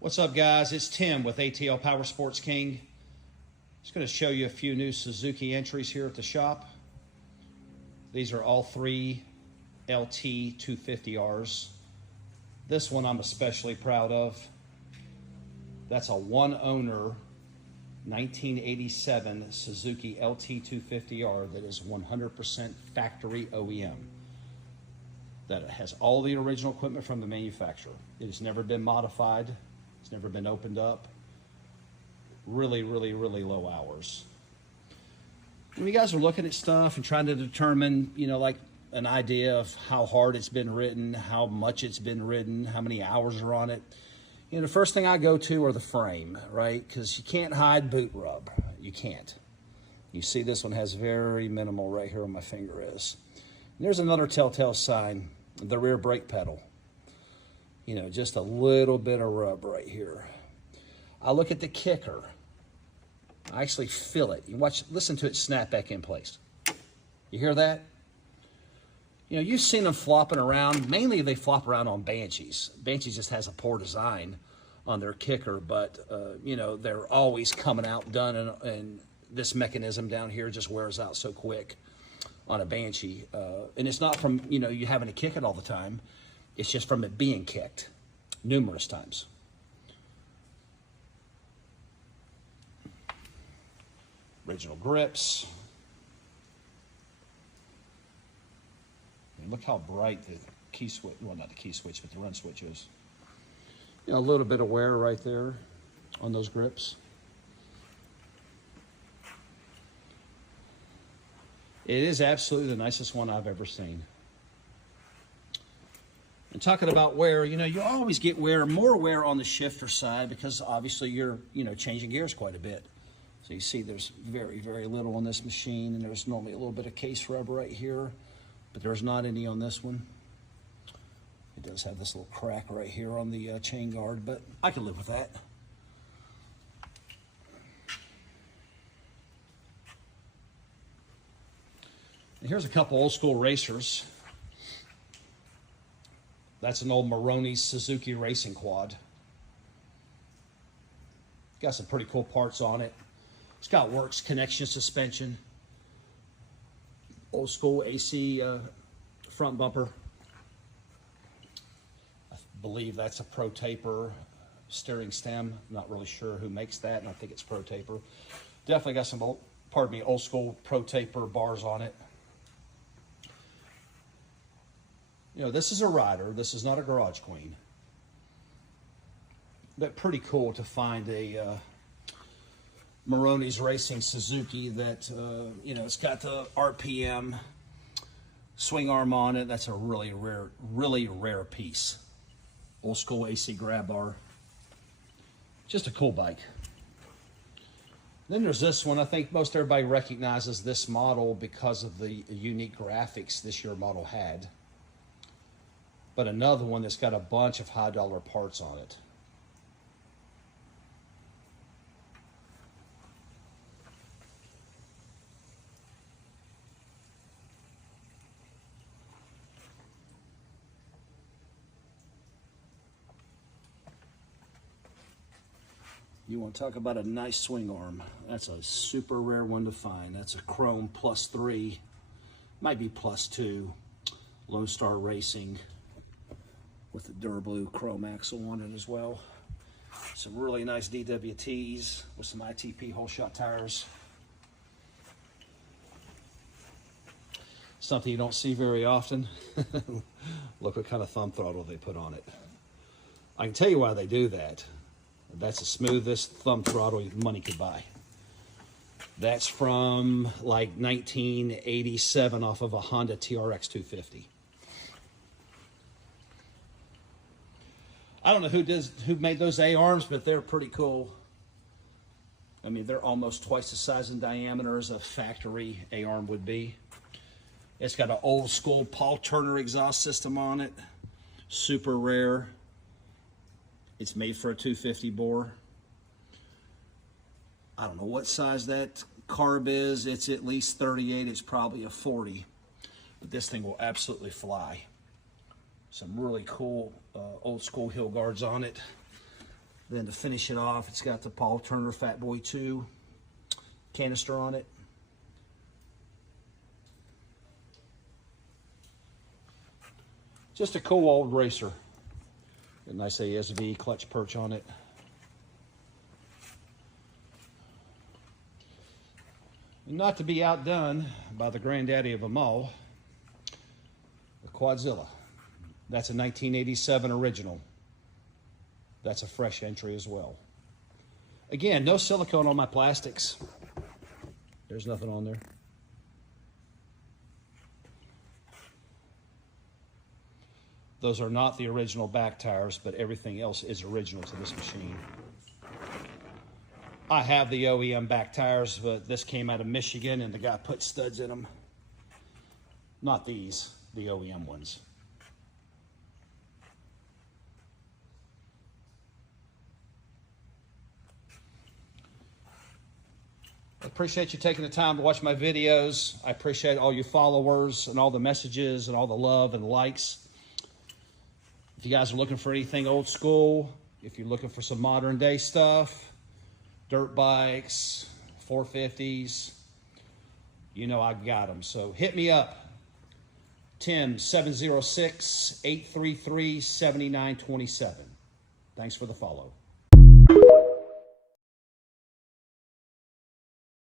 What's up, guys? It's Tim with ATL Powersports King. Just going to show you a few new Suzuki entries here at the shop. These are all three LT250R'S. This one I'm especially proud of. That's a one-owner 1987 Suzuki LT250R that is 100% factory OEM. That has all the original equipment from the manufacturer. It has never been modified. It's never been opened up. Really, really, really low hours. When you guys are looking at stuff and trying to determine, like an idea of how hard it's been ridden, how much it's been ridden, how many hours are on it, the first thing I go to are the frame, right? Because you can't hide boot rub. You can't. You see this one has very minimal right here where my finger is. And there's another telltale sign, the rear brake pedal. Just a little bit of rub right here. I look at the kicker. I actually feel it. Listen to it snap back in place. You hear that? You've seen them flopping around. Mainly they flop around on Banshees. Banshees just has a poor design on their kicker, but they're always coming out done, and this mechanism down here just wears out so quick on a Banshee. And it's not from, you having to kick it all the time. It's just from it being kicked numerous times. Original grips. And look how bright the key switch, well, not the key switch, but the run switch is. A little bit of wear right there on those grips. It is absolutely the nicest one I've ever seen. And talking about wear, you always get more wear on the shifter side because obviously you're, changing gears quite a bit. So you see there's very, very little on this machine, and there's normally a little bit of case rub right here, but there's not any on this one. It does have this little crack right here on the chain guard, but I can live with that. And here's a couple old school racers. That's an old Maroney's Suzuki racing quad. Got some pretty cool parts on it. It's got works connection suspension. Old school AC front bumper. I believe that's a Pro Taper steering stem. Not really sure who makes that, and I think it's Pro Taper. Definitely got some, old school Pro Taper bars on it. This is a rider. This is not a garage queen. But pretty cool to find a Maroney's Racing Suzuki that, it's got the RPM swing arm on it. That's a really rare piece. Old school AC grab bar. Just a cool bike. Then there's this one. I think most everybody recognizes this model because of the unique graphics this year model had. But another one that's got a bunch of high dollar parts on it. You want to talk about a nice swing arm. That's a super rare one to find. That's a chrome +3, might be +2, Lone Star Racing with the Durblue chrome axle on it as well. Some really nice DWTs with some ITP whole shot tires. Something you don't see very often. Look what kind of thumb throttle they put on it. I can tell you why they do that. That's the smoothest thumb throttle money could buy. That's from like 1987 off of a Honda TRX 250. I don't know who made those A-arms, but they're pretty cool. I mean, they're almost twice the size and diameter as a factory A-arm would be. It's got an old school Paul Turner exhaust system on it. Super rare. It's made for a 250 bore. I don't know what size that carb is. It's at least 38. It's probably a 40. But this thing will absolutely fly. Some really cool old school hill guards on it. Then to finish it off, it's got the Paul Turner Fat Boy 2 canister on it. Just a cool old racer. A nice ASV clutch perch on it. And not to be outdone by the granddaddy of them all, the Quadzilla. That's a 1987 original. That's a fresh entry as well. Again, no silicone on my plastics. There's nothing on there. Those are not the original back tires, but everything else is original to this machine. I have the OEM back tires, but this came out of Michigan and the guy put studs in them. Not these, the OEM ones. I appreciate you taking the time to watch my videos. I appreciate all you followers and all the messages and all the love and likes. If you guys are looking for anything old school, if you're looking for some modern day stuff, dirt bikes, 450s, you know I got them. So hit me up, Tim, 706-833-7927. Thanks for the follow.